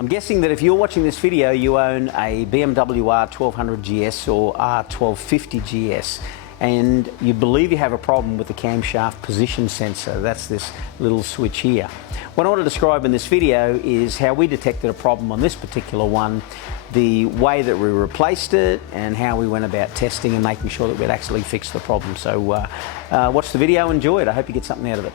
I'm guessing that if you're watching this video, you own a BMW R1200GS or R1250GS, and you believe you have a problem with the camshaft position sensor. That's this little switch here. What I want to describe in this video is how we detected a problem on this particular one, the way that we replaced it, and how we went about testing and making sure that we'd actually fixed the problem. So watch the video, enjoy it. I hope you get something out of it.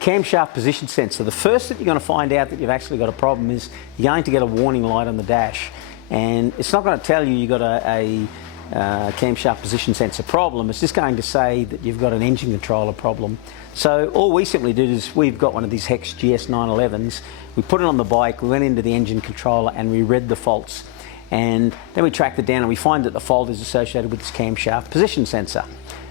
Camshaft position sensor. The first that you're going to find out that you've actually got a problem is you're going to get a warning light on the dash, and it's not going to tell you you've got a camshaft position sensor problem. It's just going to say that you've got an engine controller problem. So all we simply did is we've got one of these HEX GS-911s. We put it on the bike, we went into the engine controller and we read the faults, and then we tracked it down and we find that the fault is associated with this camshaft position sensor.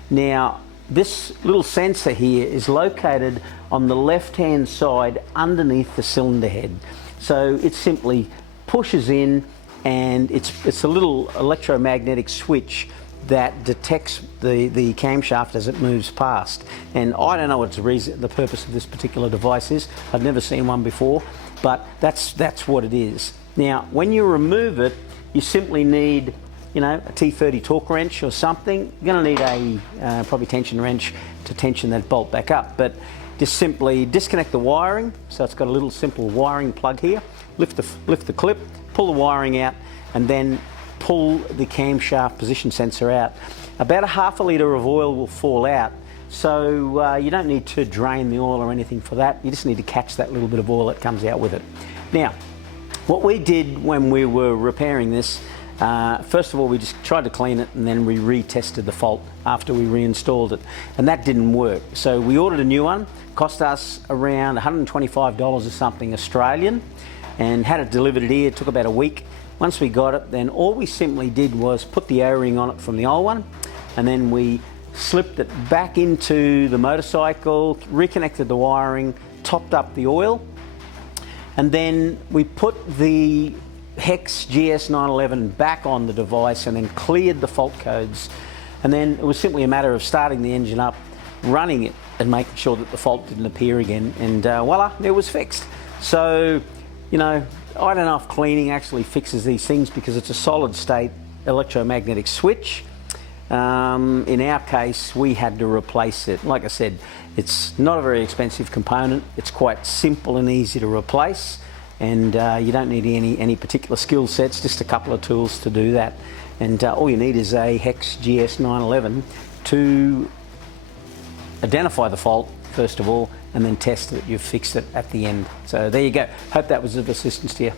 Now this little sensor here is located on the left hand side underneath the cylinder head. So it simply pushes in, and it's a little electromagnetic switch that detects the camshaft as it moves past. And I don't know what the purpose of this particular device is. I've never seen one before, but that's what it is. Now when you remove it, you simply need, you know, a T30 torque wrench or something. You're going to need a probably tension wrench to tension that bolt back up, but just simply disconnect the wiring. So it's got a little simple wiring plug here. Lift the clip, pull the wiring out, and then pull the camshaft position sensor out. About a ½ litre of oil will fall out, so you don't need to drain the oil or anything for that. You just need to catch that little bit of oil that comes out with it. Now, what we did when we were repairing this, first of all, we just tried to clean it, and then we retested the fault after we reinstalled it, and that didn't work. So we ordered a new one. Cost us around $125 or something Australian, and had it delivered here. It took about a week. Once we got it, then all we simply did was put the O-ring on it from the old one, and then we slipped it back into the motorcycle, reconnected the wiring, topped up the oil, and then we put the HEX GS-911 back on the device and then cleared the fault codes. And then it was simply a matter of starting the engine up, running it, and making sure that the fault didn't appear again, and voila, it was fixed. So, you know, I don't know if cleaning actually fixes these things, because it's a solid state electromagnetic switch. In our case, we had to replace it. Like I said, it's not a very expensive component. It's quite simple and easy to replace, and you don't need any particular skill sets, just a couple of tools to do that. And all you need is a HEX GS-911 to identify the fault first of all, and then test that you've fixed it at the end. So there you go. Hope that was of assistance to you.